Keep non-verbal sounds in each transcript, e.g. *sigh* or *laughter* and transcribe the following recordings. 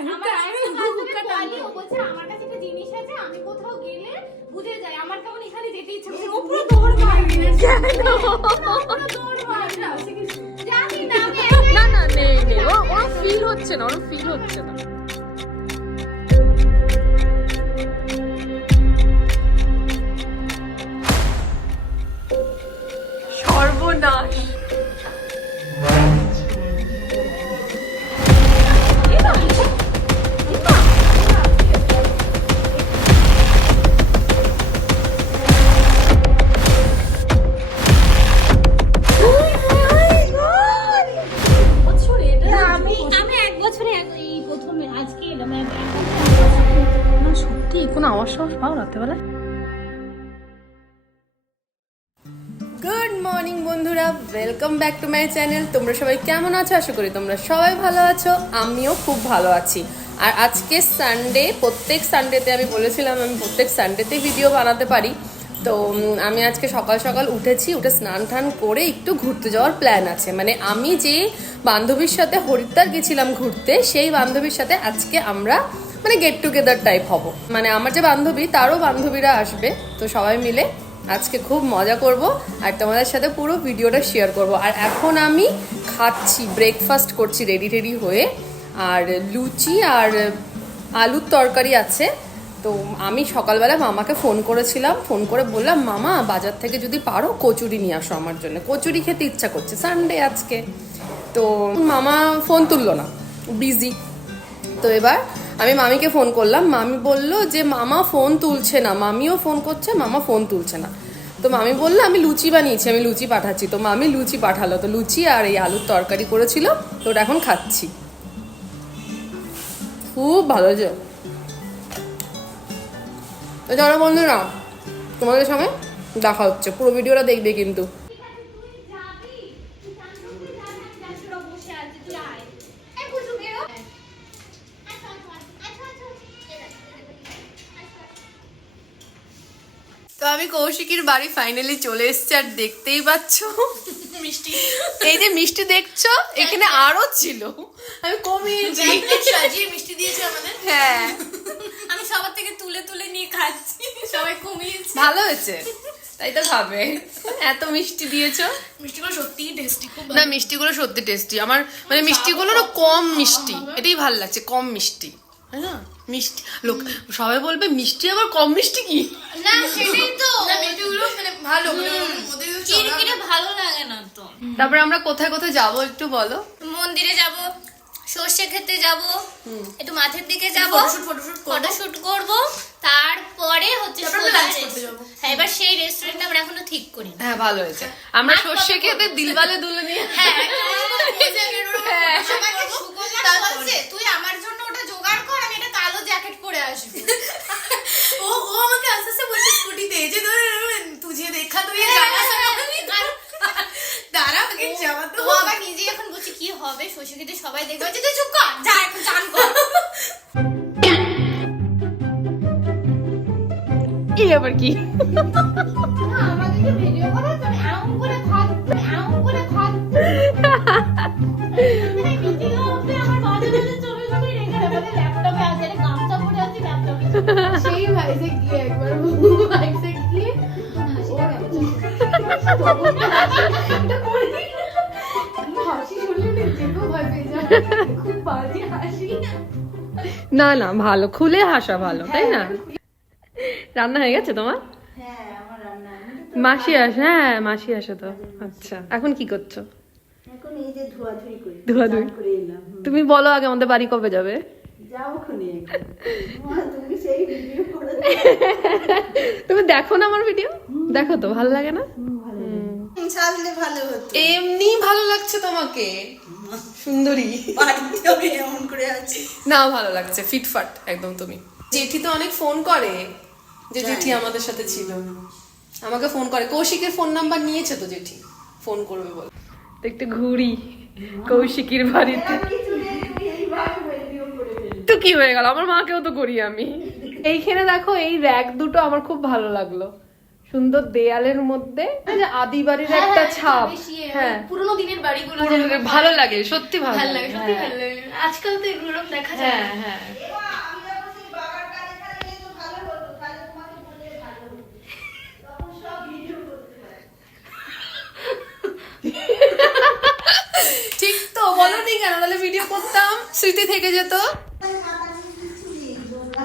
আমার একটা কাজ করে বলি, ও বলছে, আমার কাছে একটা জিনিস আছে, আমি কোথাও গেলে বুঝে যাই। আমার কেমন এখানে যেতে ইচ্ছে করছে। ও পুরো দৌড় মারবে। ও পুরো দৌড় মারবে। জানি না, না না নেই নেই ওর ফিল হচ্ছে না ওর ফিল হচ্ছে না পাও গুড মর্নিং বন্ধুরা। Welcome back to my channel তোমরা সবাই কেমন আছো? আশা করি তোমরা সবাই ভালো আছো। আমিও খুব ভালো আছি। আর আজকে সানডে প্রত্যেক সানডেতে আমি বলেছিলাম, আমি প্রত্যেক সানডেতেই ভিডিও বানাতে পারি। তো আমি আজকে সকাল সকাল উঠেছি, উঠে স্নান টান করে একটু ঘুরতে যাওয়ার প্ল্যান আছে। মানে আমি যে বান্ধবীর সাথে হরিদ্বার গেছিলাম ঘুরতে, সেই বান্ধবীর সাথে আজকে আমরা মানে গেট টুগেদার টাইপ হব। মানে আমার যে বান্ধবী, তারও বান্ধবীরা আসবে, তো সবাই মিলে আজকে খুব মজা করব আর তোমাদের সাথে পুরো ভিডিওটা শেয়ার করব। আর এখন আমি খাচ্ছি ব্রেকফাস্ট করছি রেডি টেডি হয়ে। আর লুচি আর আলুর তরকারি আছে, তো আমি সকালবেলা মামাকে ফোন করেছিলাম ফোন করে বললাম, মামা, বাজার থেকে যদি পারো কচুরি নিয়ে আসো আমার জন্য। কচুরি খেতে ইচ্ছা করছে সানডে আজকে। তো মামা ফোন তুললো না বিজি তো এবার আমি মামিকে ফোন করলাম। মামি বলল যে, মামা ফোন তুলছে না। মামিও ফোন করছে, মামা ফোন তুলছে না। তো মামি বলল, আমি লুচি বানিয়েছি, আমি লুচি পাঠাচ্ছি। তো মামি লুচি পাঠালো। তো লুচি আর এই আলুর তরকারি করেছিল। তো ওটা এখন খাচ্ছি। খুব ভালো যে তো বন্ধুরা, তোমাদের সঙ্গে দেখা হচ্ছে। পুরো ভিডিওটা দেখবে কিন্তু ঠিক আছে, তুই যাবি। তুই চান করতে যাবি, আমি জানি তোরা বসে আছিস, তুই আয়। এই কুসুম, বেরো। আসো, আসো, আসো, আসো, আসো। এই দেখো, এই দেখো, আসো, আসো। তো আমি কৌশিকীর বাড়ি ফাইনালি চলে এসেছি আর দেখতেই পাচ্ছ। মিষ্টি। এই যে মিষ্টি দেখছ এখানে আরও ছিল। আমি কমিয়েছি সাজিয়ে মিষ্টি দিয়েছে আমাদের। হ্যাঁ। আমি সবার থেকে তুলে তুলে নিয়ে খাচ্ছি। সবাই কমিয়েছে। ভালো হয়েছে? তাই তো খাবে এত মিষ্টি দিয়েছ? মিষ্টিগুলো সত্যিই টেস্টি খুব না মিষ্টিগুলো সত্যি টেস্টি আমার মানে মিষ্টিগুলো না কম মিষ্টি। এটাই ভালো লাগছে কম মিষ্টি। না? মিষ্টি লোক সবাই বলবে মিষ্টি আবার কম মিষ্টি কি? না, সেটাই তো। মানে ভালো মানে ভালো লাগে না তো। তারপরে আমরা কোথায় কোথায় যাব একটু বলো? মন্দিরে যাব সর্ষে খেতে যাব একটু মাঠের দিকে যাব ফটোশুট করব। তারপরে হচ্ছে। হ্যাঁ এবার সেই রেস্টুরেন্ট আমরা এখনও ঠিক করি হ্যাঁ ভালো হয়েছে। আমরা সর্ষে খেতে দিলবালে দুলনিয়া হ্যাঁ হ্যাঁ। *laughs* বলছে তুই আমার জন্য ওটা জোগাড় কর আমি একটা কালো জ্যাকেট পরে আসবি ও ও আমাকে আস্তে আস্তে বলছে স্কুটিতে যে ধর তুঝে দেখা তুই দাঁড়া আগে জামা তো ও আবার নিজে এখন বলছে কি হবে? খেতে সবাই দেখবে বলছে, তুই চুপ কর যা এখন চান কর। এই আবার কি? আমাকে কি ভিডিও করো তুমি এমন করে খাত এমন করে খাত *laughs* সেই ভাইসে গিয়ে একবার ভাইসে গিয়ে না যে কেউ ভয় পেয়ে যাবে খুব বাজে হাসি না না ভালো। খুলে হাসা ভালো তাই না? রান্না হয়ে গেছে তোমার? হ্যাঁ মাসি আসে হ্যাঁ মাসি আসে তো। আচ্ছা এখন কি করছ? হুম। তুমি বলো আগে আমাদের বাড়ি কবে যাবে? *laughs* *laughs* তুমি দেখো না আমার ভিডিও দেখো তো ভালো লাগে না? ভালো ভালো হতো। এমনি ভালো লাগছে তোমাকে। সুন্দরী। এমন করে আছি। না ভালো লাগছে ফিটফাট একদম তুমি। জেঠি তো অনেক ফোন করে যে জেঠি আমাদের সাথে ছিল। আমাকে ফোন করে। কৌশিকের ফোন নাম্বার নিয়েছে তো জেঠি। ফোন করবে বলে। দেখতে ঘুরি কৌশিকের বাড়িতে। তো কি হয়ে গেল? আমার মাকেও তো করি আমি। এইখানে দেখো এই র্যাক দুটো আমার খুব ভালো লাগল। সুন্দর দেয়ালের মধ্যে যে আদি বাড়ির একটা ছাপ। হ্যাঁ। পুরোনো দিনের বাড়িগুলো ভালো লাগে সত্যি ভালো ভালো লাগে সত্যি হ্যাঁ। ভালো লাগে। আজকাল তো এগুলো দেখা যায় হ্যাঁ হ্যাঁ। ঠিক তো বলো নি কেন? তাহলে ভিডিও করতাম। স্মৃতি থেকে যেত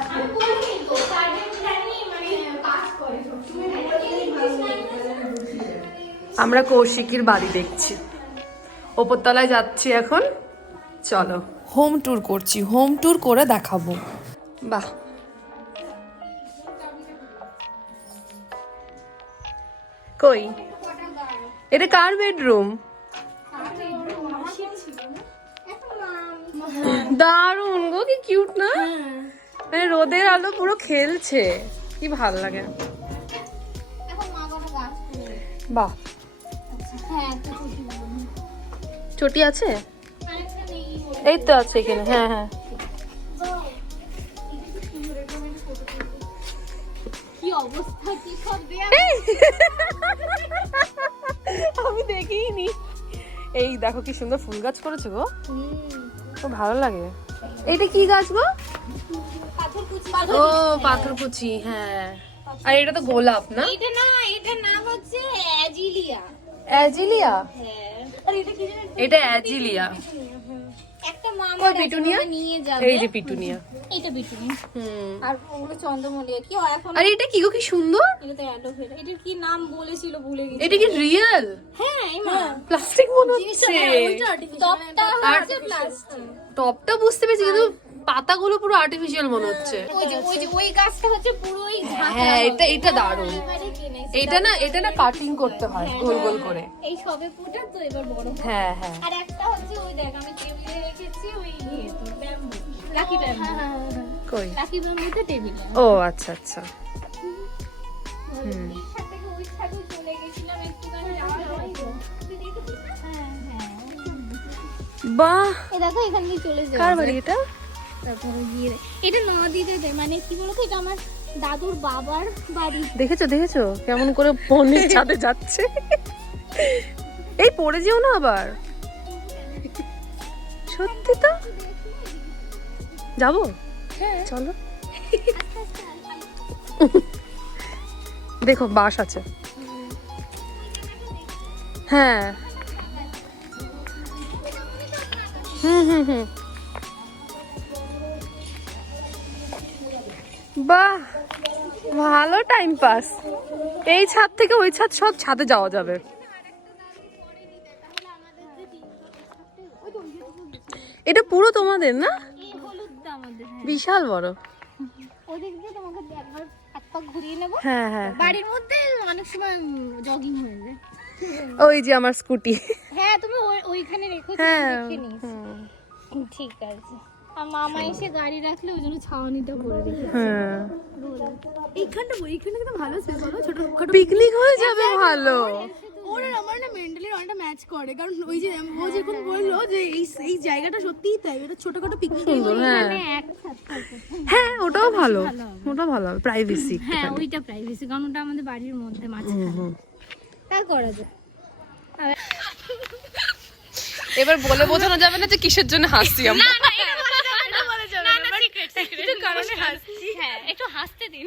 আমি করিনি তো সার্ভেন্ট জানি মানে কাজ করে সবসময় আমরা কৌশিকীর বাড়ি দেখছি। ওপরতলায় যাচ্ছি এখন। চলো। হোম ট্যুর করছি হোম ট্যুর করে দেখাবো। বাহ। কই? এটা কার বেডরুম? দারুণ গো কি কিউট না? মানে রোদের আলো পুরো খেলছে। কি ভালো লাগে। বাহ। চটি আছে? এই তো আছে এখানে হ্যাঁ হ্যাঁ। কি অবস্থা কি সব দেয়া? আমি দেখিনি। এই দেখো কি সুন্দর ফুল গাছ করেছ গো। খুব ভালো লাগে। এইটা কি গাছ গো? পাথর কুচি ও পাথরকুচি হ্যাঁ। আর এটা তো গোলাপ না? এটা না এটার নাম হচ্ছে অ্যাজিলিয়া। অ্যাজিলিয়া? হ্যাঁ। এটা অ্যাজিলিয়া। একটা মামা পিটুনিয়া? নিয়ে যাবে। এই যে পিটুনিয়া। এটা পিটুনিয়া হুম। আর ওগুলো চন্দ্রমল্লিকা। কি এখন? আরে এটা কি গো কি সুন্দর? এটা তো অ্যালোভেরা। এটার কি নাম বলেছিল ভুলে গেছি। এটা কি রিয়েল? হ্যাঁ এই প্লাস্টিক মনে হচ্ছে। টপটা হচ্ছে প্লাস্টিক টপটা বুঝতে পেরেছি কিন্তু পাতাগুলো পুরো আর্টিফিশিয়াল মনে হচ্ছে। ওই যে ওই যে ওই গাছটা হচ্ছে পুরোই হ্যাঁ এটা এটা দারুণ। এটা না এটা না কাটিং করতে হয় গোল গোল করে। এই সবে ফুটা তো এবার বড় হ্যাঁ হ্যাঁ আর একটা হচ্ছে ওই দেখ আমি টেবিলে রেখেছি ওই ব্যাম্বু লাকি ব্যাম্বু কই? লাকি ব্যাম্বুতে টেবিলে ও আচ্ছা আচ্ছা? হ্যাঁ, হ্যাঁ। বাহ। এই দেখো এখান দিয়ে চলে কার বাড়ি এটা? তারপরে গিয়ে এটা নদীতে দেয় মানে কি বলতো এটা আমার দাদুর বাবার বাড়ি। দেখেছ দেখেছ? কেমন করে পনির ছাদে যাচ্ছে। এই পড়ে যেও না আবার। সত্যি তো? যাব? চলো। দেখো বাস আছে। হ্যাঁ। হুম হুম হুম। বাহ ভালো টাইম পাস এই ছাদ থেকে ওই ছাদ সব ছাদে যাওয়া যাবে। এটা পুরো তোমাদের না? বিশাল বড়। ওদিক দিয়ে তোমাকে একবার হাত পা ঘুরিয়ে নেব হ্যাঁ হ্যাঁ বাড়ির মধ্যে অনেক সময় জগিং হয়ে। যায় ওই যে আমার স্কুটি। হ্যাঁ তুমি ওইখানে রেখো হ্যাঁ দেখে নিস। ঠিক আছে। আর মামা এসে গাড়ি রাখলে ওই জন্য ছাউনিটা করে রেখে হ্যাঁ। এইখানটা এইখানটা কিন্তু ভালো ছিল বলো ছোট পিকনিক হয়ে যাবে ভালো। ওর আর আমার না মেন্টালি অনেকটা ম্যাচ করে কারণ ওই যে ও যখন বলল যে এই এই জায়গাটা সত্যিই তাই এটা ছোটখাটো পিকনিক সুন্দর হ্যাঁ। হ্যাঁ ওটাও ভালো। ওটাও ভালো প্রাইভেসি হ্যাঁ ওইটা প্রাইভেসি কারণ ওটা আমাদের বাড়ির মধ্যে মাঝখানে তা করা যায় এবার বলে বোঝানো যাবে না যে কিসের জন্য হাসছি আমরা। হ্যাঁ। একটু হাসতে দিন।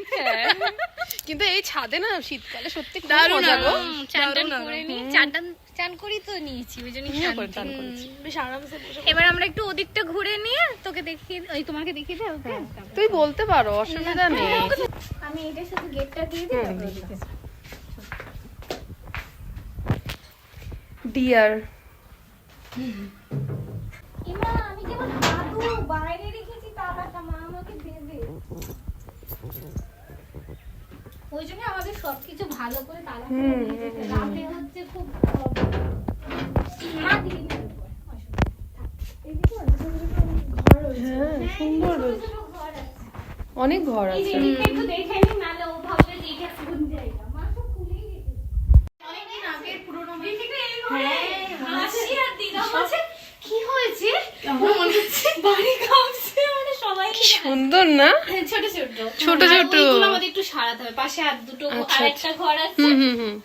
কিন্তু এই ছাদে না শীতকালে সত্যি খুব দারুণ মজা চান টান করে নিই চান টান চান করি তো নিয়েছি ওই জন্য চান করেছি। বেশ আরামসে বসে এবার আমরা একটু ওদিকটা ঘুরে নিয়ে তোকে দেখিয়ে ওই তোমাকে দেখিয়ে দেবো ওকে? তুই বলতে পারো অসুবিধা নেই। আমি এটা শুধু গেটটা দিয়ে দিই ডিয়ার এমা আমি কেমন বাইরে রেখেছি তালাটা মা আমাকে দেবে ওই জন্য আমাদের সবকিছু ভালো করে তালা হচ্ছে খুব। হ্যাঁ সুন্দর ঘর আছে। অনেক ঘর আছে একটু দেখে নিই, নাহলে ও ভাববে যে এটা কোন জায়গা। মা সব খুলেই রেখেছে। অনেকদিন আগের পুরোনো দিদিকে এই ঘরে মাসি আর দিদা বলছে, কি হয়েছে? বাড়ি কাঁপছে, মানে সবাই সুন্দর না ছোট ছোট ছোট ছোট। আমাদের একটু সারাতে হবে পাশে আর দুটো আচ্ছা, আর একটা ঘর আছে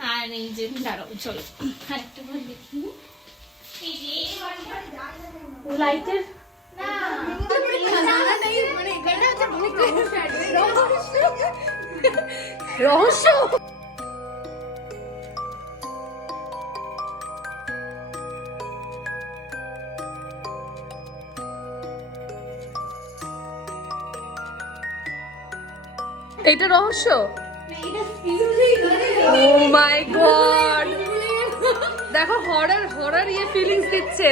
আর এই যে দাঁড়াও চলো আর ঘর দেখি লাইটের মানে রহস্য এটা রহস্য? ও মাই গড দেখো হরার হরার ইয়ে ফিলিংস দিচ্ছে।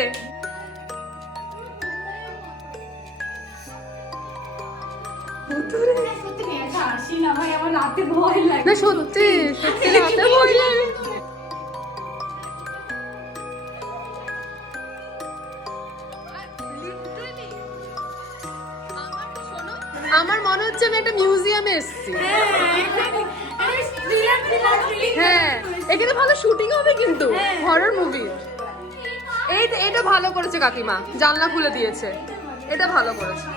না সত্যি সত্যি রাতে ভয় লাগে। মিউজিয়ামে এসেছি হ্যাঁ এখানে ভালো শুটিং হবে কিন্তু হরর মুভি এই এটা ভালো করেছে কাকিমা জানলা খুলে দিয়েছে। এটা ভালো করেছে।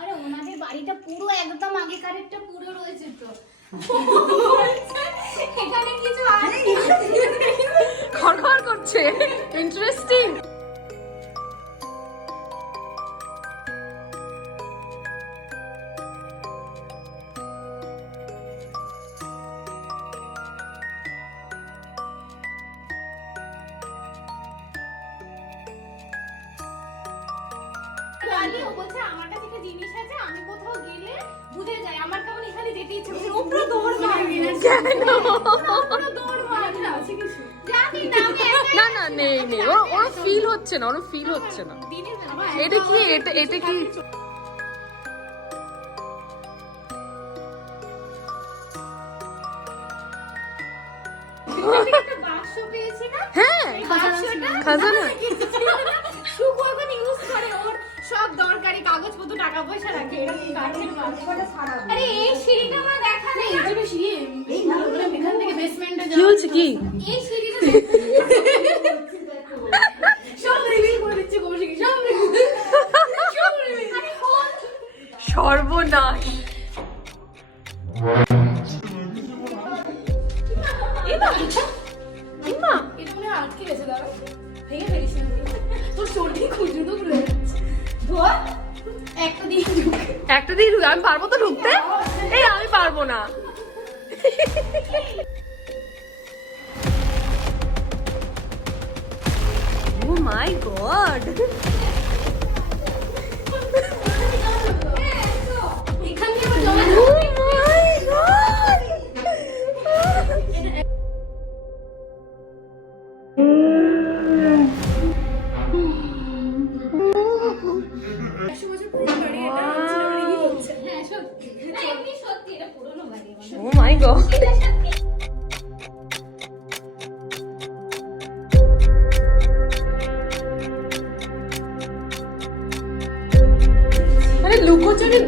আরে ওনাদের বাড়িটা পুরো একদম আগেকার একটা পুরো রয়েছে তো এখানে কিছু আছে। খড়খড় করছে। ইন্টারেস্টিং জিনিস আছে আমি কোথাও গেলে বুঝে যায়। আমার কেমন এখানে যেতে ইচ্ছে করছে? ওপরে দৌড় মারবে আছে কিছু জানি না না না নেই নেই। ওর ওর ফিল হচ্ছে না ওর ফিল হচ্ছে না। এটা কি? এটা এটা কি? টাকা পয়সা রাখে এরকম কাঠের বাক্স আরে এই সিঁড়িটা আমার দেখা নেই এই যে সিঁড়ি এখান থেকে বেসমেন্টে কি হচ্ছে কি? এই সিঁড়িটা *laughs* ও মাই *laughs*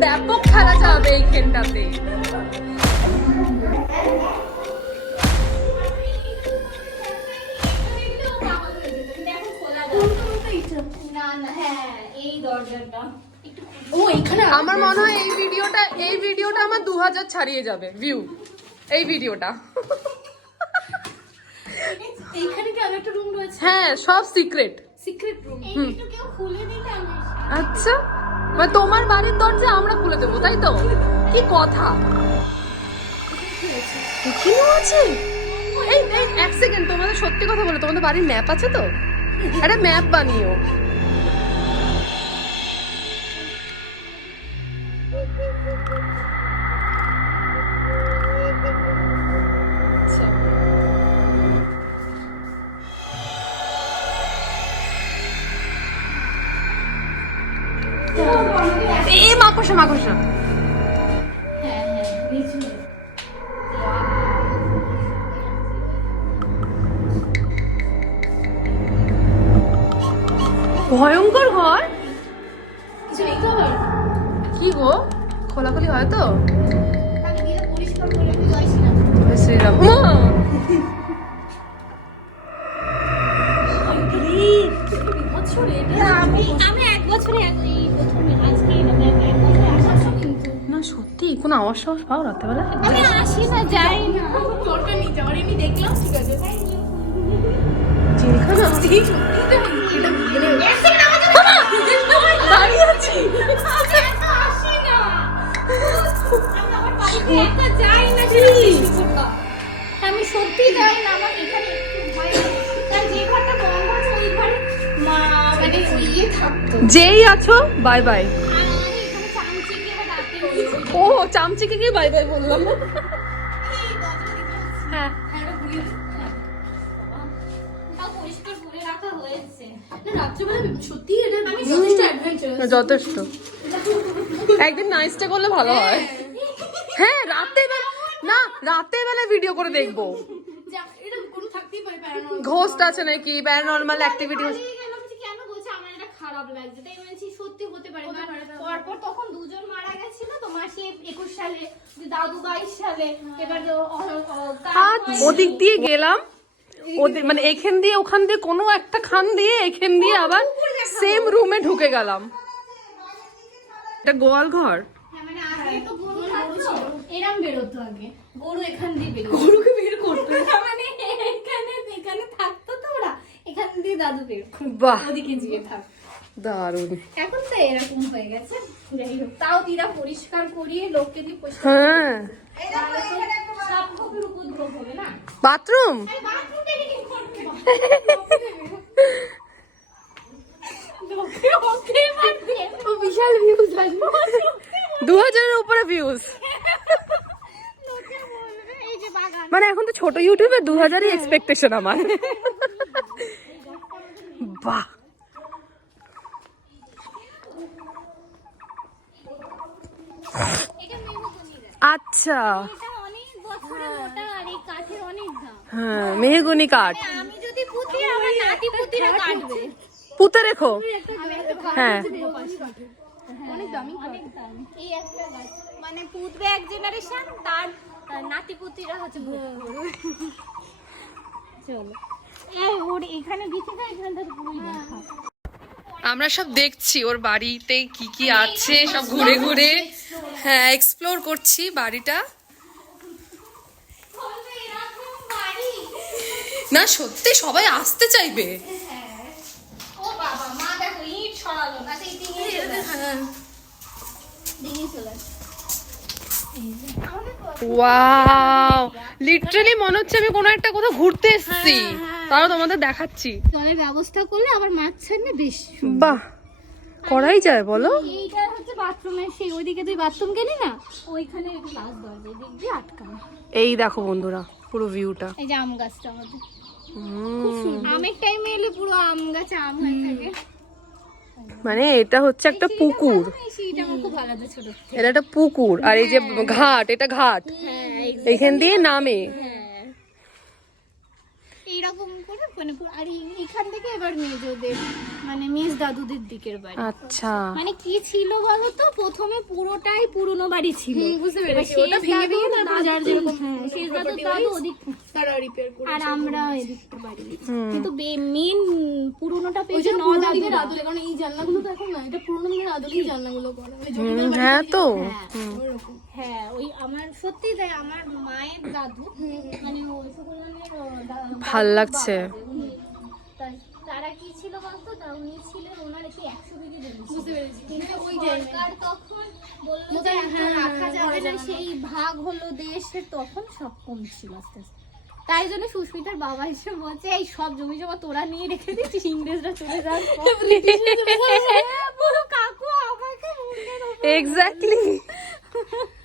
ব্যাপক খেলা যাবে এইখানটাতে। ও এখানে আমার মনে হয় এই ভিডিওটা এই ভিডিওটা আমার দু হাজার ছাড়িয়ে যাবে ভিউ এই ভিডিওটা। এইখানে কি আরেকটা রুম রয়েছে? হ্যাঁ সব সিক্রেট সিক্রেট রুম এই কেউ খুলে দিলে আমি আচ্ছা। মানে তোমার বাড়ির দরজা আমরা খুলে দেবো তাই তো? কি কথা? এখানেও আছে এই এই এক সেকেন্ড তোমাদের সত্যি কথা বলো তোমাদের বাড়ির ম্যাপ আছে তো? একটা ম্যাপ বানিও। কিন্তু না। সত্যি? কোনো আওয়াজ সাহস পাও রাত্রেবেলা? আমি আসি না যাই না। দেখলাম ঠিক আছে। চিলখানা এটা দাঁড়িয়ে আছি। একা যাই না আমি সত্যি যাই না আমার এখানে একটু ভয় কারণ যে ঘরটা বন্ধ আছে ওই ঘরে মা মানে ইয়ে থাকতো। যেই আছো বাই বাই ও চামচিকে গিয়ে বাই বাই বললাম। হ্যাঁ যথেষ্ট অ্যাডভেঞ্চারাস যথেষ্ট। একদিন নাইসটা করলে ভালো হয়। হ্যাঁ রাতে না রাতে বেলা ভিডিও করে দেখব। এটা কোনো থাকতেই পারে প্যারানর্মাল ঘোস্ট আছে নাকি? প্যারানর্মাল অ্যাক্টিভিটি পালিয়ে গেলাম যে কেন বলছে? আমার এটা খারাপ লাগছে। তাই বলছি সত্যি হতে পারে। পরপর তখন দুজন মারা গেছিল তো মাসি একুশ সালে দাদু বাইশ সালে এবার ও- ও- ও- কাজ আর ওদিক দিয়ে গেলাম। মানে এখান দিয়ে ওখান দিয়ে কোনো একটা খান দিয়ে এখান দিয়ে আবার সেম রুমে ঢুকে গেলাম এটা গোয়াল ঘর হ্যাঁ, মানে আগে তো গরু থাকতো এরম বেরোতো আগে। গরু এখান দিয়ে বেরোতো। গরুকে বের করতে? *laughs* মানে এখানে এখানে থাকতো তো ওরা এখান দিয়ে দাদু বের বাহ। ওদিকে গিয়ে থাক। দারুণ। এখন তো এরকম হয়ে গেছে। তাও দিদা পরিষ্কার করিয়ে লোককে দিয়ে পরিষ্কার হ্যাঁ। তাহলে তো সব কবির উপদ্রব হবে না? বাথরুম? আরে বাথরুমটা কি করবে? লোকে ওকে মারবে ও বিশাল ভিউজ লাগবে দু হাজারের উপরে ভিউজ লোকে বলবে এই যে বাগান মানে এখন তো ছোট ইউটিউবে দু হাজারই এক্সপেকটেশন আমার। বাহ। আচ্ছা। দাম। হ্যাঁ মেহগুনি কাঠ। আমি যদি পুঁতি আমার নাতি পুতিরা কাটবে। পুঁতে রেখো। গাছ হ্যাঁ। অনেক দামি অনেক দামি। এই একটা গাছ মানে পুতবে এক জেনারেশন তার তার নাতি পুতিরা হচ্ছে চলো এই ওর এখানে আমরা সব দেখছি ওর বাড়িতে কি কি আছে সব ঘুরে ঘুরে হ্যাঁ এক্সপ্লোর করছি বাড়িটা না সত্যি সবাই আসতে চাইবে ও ওয়াও লিটারালি মনে হচ্ছে আমি কোনো একটা কোথাও ঘুরতে এসেছি। তাও তোমাদের দেখাচ্ছি। জলের ব্যবস্থা করলে আবার মাছ ছাড়লে বেশ বাহ করাই যায় বলো। এইটা হচ্ছে বাথরুমের সেই ওইদিকে তুই বাথরুম গেলি না ওইখানে গ্লাস দরজা দিয়ে আটকানো এই দেখো বন্ধুরা পুরো ভিউটা এই যে আম গাছটা আমাদের। আমের টাইমে এলে পুরো আম গাছে আম হয়ে থাকে। মানে এটা হচ্ছে একটা পুকুর। থেকে। এটা একটা পুকুর আর এই যে ঘাট এটা ঘাট। এখান এইখান দিয়ে নামে। হ্যাঁ। এইরকম করে মানে আর এইখান থেকে এবার মেজোদের মানে মেজ দাদুদের দিকের বাড়ি। আচ্ছা। মানে কি ছিল বলতো প্রথমে পুরোটাই পুরনো বাড়ি ছিল। বুঝতে পেরেছি। ওটা ভেঙে ভেঙে তারপর যার যেরকম হ্যাঁ, শেষ দাদু দাদু ওদিক তারা রিপেয়ার করে আর আমরা এদিকটা বাড়ি কিন্তু মেন পুরনোটা ওই পেয়েছে যে ন পুরোনো দাদু আদলে কারণ এই জানলাগুলো তো এখন না এটা পুরোনো দিনের আদলেই জানলাগুলো করা হ্যাঁ। তো। ওরকম। হ্যাঁ ওই আমার সত্যি তাই আমার মায়ের দাদু মানে ওই সুকুলনের ভালো লাগছে। তারা কি ছিল বলতো? তা উনি ছিলেন ওনার একটু একশো বিঘে জমি বুঝতে পেরেছি। কিন্তু ওই সরকার তখন বলল যে হ্যাঁ, রাখা হ্যাঁ, যাবে না সেই ভাগ হলো দেশের তখন সব কমছিল আস্তে আস্তে। তাই জন্য সুস্মিতার বাবা এসে বলছে এই সব জমি জমা তোরা নিয়ে রেখে দিচ্ছিস ইংরেজরা চলে যাওয়ার পর। *laughs* হ্যাঁ, কাকু আমাকে এক্স্যাক্টলি *laughs*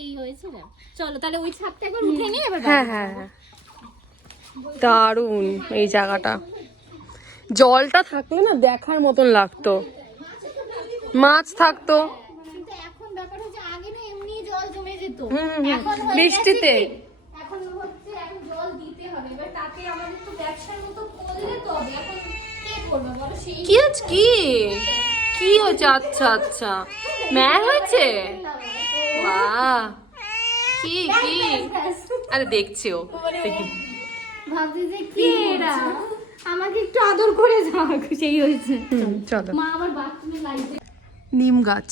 এই হয়েছিল চলো তাহলে ওই ছাদটা একবার উঠে নিয়ে এবার হ্যাঁ হ্যাঁ হ্যাঁ। দারুণ এই জায়গাটা। জলটা থাকলে না দেখার মতন লাগতো। মাছ থাকতো। বৃষ্টিতে। কি? হচ্ছে কি কি হয়েছে আচ্ছা আচ্ছা। ম্যা হয়েছে? বাহ। কি কি? আরে দেখছি ও। ভাবছি যে কি এরা? আমাকে একটু আদর করে যাক সেই হয়েছে। চলো। মা আবার বাথরুমে লাইট নিম গাছ।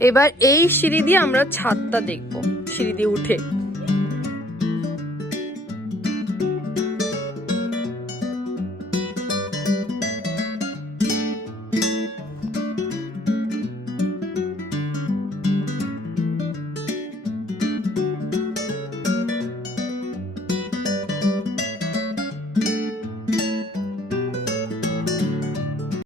এবার এই সিঁড়ি দিয়ে আমরা ছাদটা দেখব। সিঁড়ি দিয়ে উঠে।